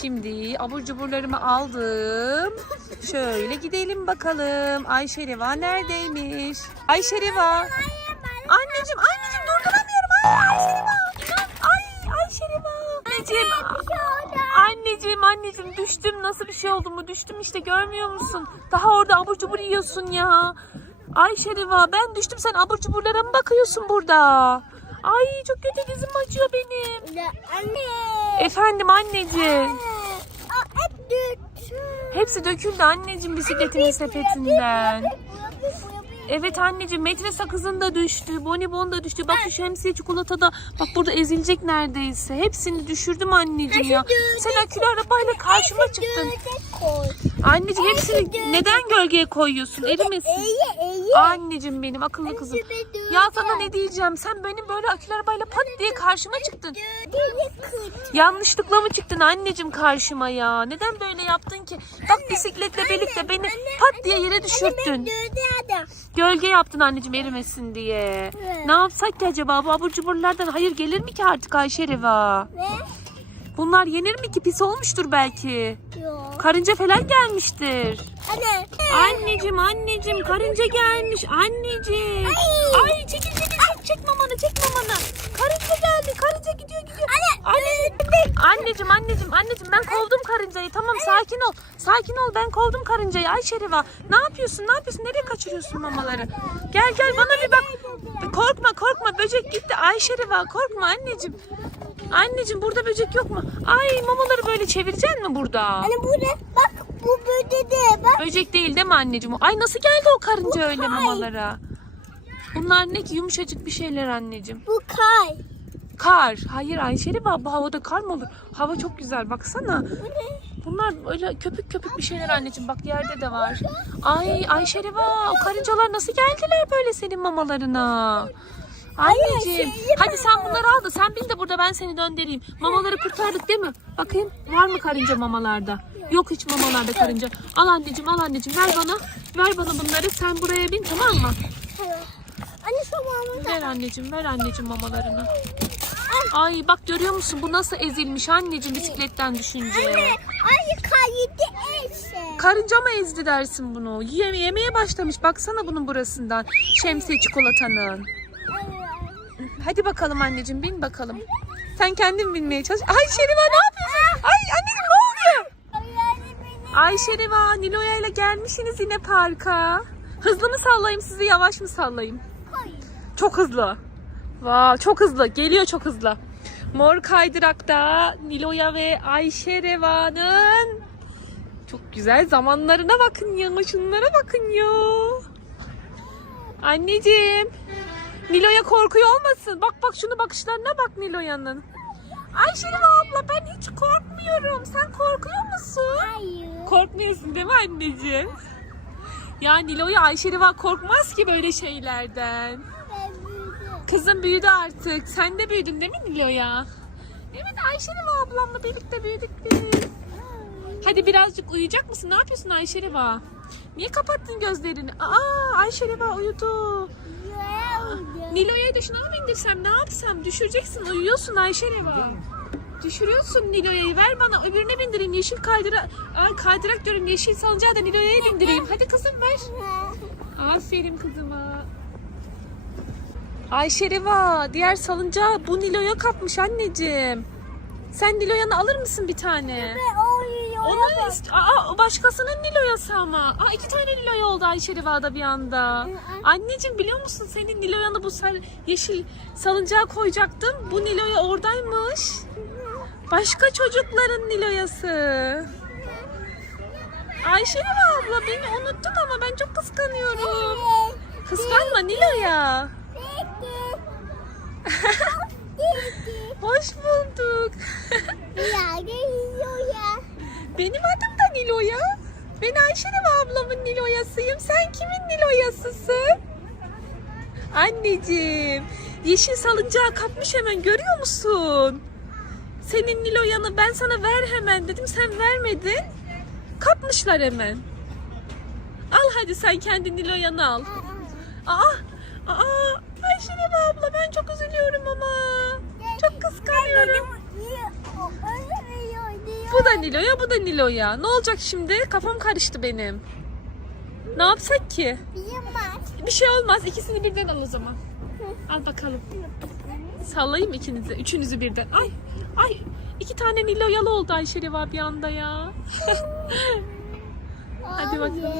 Şimdi abur cuburlarımı aldım. Şöyle gidelim bakalım. Ayşe Reva neredeymiş? Ayşe Reva. Anneciğim anneciğim durduramıyorum. Ay Ayşe Reva. Ay Ayşe Reva. Anneciğim. Anneciğim anneciğim düştüm. Nasıl bir şey oldu mu? Düştüm işte görmüyor musun? Daha orada abur cubur yiyorsun ya. Ayşe Reva ben düştüm sen abur cuburlara mı bakıyorsun burada? Ay çok kötü dizim acıyor benim. Anne. Efendim anneciğim. Hepsi döküldü anneciğim bisikletimin sepetinden. Evet anneciğim metre sakızın da düştü. Bonibon da düştü. Bak şu şemsiye çikolata da bak burada ezilecek neredeyse. Hepsini düşürdüm anneciğim ya. Sen akülü arabayla karşıma çıktın. Anneciğim hepsini neden gölgeye koyuyorsun? Erimesin. Anneciğim benim akıllı kızım. Ya sana ne diyeceğim? Sen benim böyle akülü arabayla pat diye karşıma çıktın. Yanlışlıkla mı çıktın anneciğim karşıma ya? Neden böyle yaptın ki? Bak bisikletle birlikte beni pat diye yere düşürttün. Gölge yaptın anneciğim erimesin diye. Ne yapsak ki acaba? Bu abur cuburlardan hayır gelir mi ki artık Ayşe Reva? Ve Bunlar yenir mi ki? Pis olmuştur belki. yok. Karınca falan gelmiştir. Anne. Anneciğim anneciğim karınca gelmiş anneciğim. Ay. Ay çekil çekil çek, çek mamanı çek mamanı. Karınca geldi karınca gidiyor. Anneciğim, anneciğim anneciğim anneciğim ben kovdum karıncayı tamam sakin ol. Sakin ol ben kovdum karıncayı Ayşe Riva. Ne yapıyorsun ne yapıyorsun nereye kaçırıyorsun mamaları? Gel gel bana bir bak. Korkma korkma böcek gitti Ayşe Riva korkma anneciğim. Anneciğim burada böcek yok mu? Ay mamaları böyle çevireceksin mi burada? Anne burada bak bu böyle de bak. Böcek değil değil mi anneciğim? Ay nasıl geldi o karınca öyle kay. mamalara? Bunlar ne ki yumuşacık bir şeyler anneciğim. Bu kay. Kar. Hayır Ayşeli bu havada kar mı olur? Hava çok güzel baksana. Bunlar öyle köpük köpük bir şeyler anneciğim. Bak yerde de var. Ay Ayşeli baba o karıncalar nasıl geldiler böyle senin mamalarına? Anneciğim hadi sen bunları al da sen bin de burada ben seni döndüreyim. Mamaları kurtardık değil mi? Bakayım var mı karınca mamalarda? Yok hiç mamalarda karınca. Al anneciğim al anneciğim ver bana. Ver bana bunları sen buraya bin tamam mı? Anne şu. Ver anneciğim ver anneciğim mamalarını. Ay bak görüyor musun bu nasıl ezilmiş anneciğim bisikletten düşünce. Anne kaydı eşe. Karınca mı ezdi dersin bunu? Yeme yemeye başlamış baksana bunun burasından. Şemsiye çikolatanın. Hadi bakalım anneciğim bin bakalım. Sen kendin binmeye çalış. Ay Şeriva ne yapıyorsun? Ay anneciğim ne oluyor? Ay Şeriva Nilo'ya ile gelmişsiniz yine parka. Hızlı mı sallayayım sizi yavaş mı sallayayım? Çok hızlı. Vay çok hızlı. Geliyor çok hızlı. Mor kaydırakta Nilo'ya ve Ayşe Reva'nın çok güzel zamanlarına bakın ya. Şunlara bakın ya. Anneciğim. Nilo'ya korkuyor olmasın. Bak bak şunu bakışlarına bak Nilo'yanın. Ayşe abla ben hiç korkmuyorum. Sen korkuyor musun? Hayır. Korkmuyorsun değil mi anneciğim? Ya Nilo'ya Ayşe Reva korkmaz ki böyle şeylerden. Büyüdüm. Kızım büyüdü artık. Sen de büyüdün değil mi Nilo'ya? Evet Ayşe Reva ablamla birlikte büyüdük biz. Hadi birazcık uyuyacak mısın? Ne yapıyorsun Ayşe Reva? Niye kapattın gözlerini? Aa Ayşe Reva uyudu. Nilo'ya da şuna mı bindirsem ne yapsam? Düşüreceksin uyuyorsun Ayşe Reva. Düşürüyorsun Nilo'yu ver bana öbürüne bindireyim. Yeşil kaydıra Ay, kaydırak diyorum yeşil salıncağı da Nilo'ya bindireyim. Hadi kızım ver. Aferin kızıma. Ayşe Reva diğer salıncağı bu Nilo'ya kapmış anneciğim. Sen Nilo'yanı alır mısın bir tane? Onu ist- Aa, başkasının Nilo'yası ama. Aa, iki tane Nilo'ya oldu Ayşe Riva'da bir anda. Anneciğim biliyor musun senin Nilo'yanı bu sar yeşil salıncağa koyacaktım. Bu Nilo'ya oradaymış. Başka çocukların Nilo'yası. Ayşe Riva abla beni unuttun ama ben çok kıskanıyorum. Kıskanma Nilo'ya. Hoş bulduk. Benim adım da Nilo'ya. Ben Ayşe Riva ablamın Nilo'yasıyım. Sen kimin Nilo'yasısın? Anneciğim. Yeşil salıncağı kapmış hemen görüyor musun? Senin Nilo'yanı ben sana ver hemen dedim. Sen vermedin. Kapmışlar hemen. Al hadi sen kendi Nilo'yanı al. Aa, aa, Ayşe abla ben çok üzülüyorum ama. Çok kıskanıyorum. Bu da Nilo'ya bu da Nilo'ya. Ne olacak şimdi? Kafam karıştı benim. Ne yapsak ki? Bir şey olmaz. İkisini birden al o zaman. Al bakalım. Sallayayım ikinizi. Üçünüzü birden. Ay ay. iki tane Nilo'yalı oldu Ayşe Reva bir anda ya. Hadi bakalım.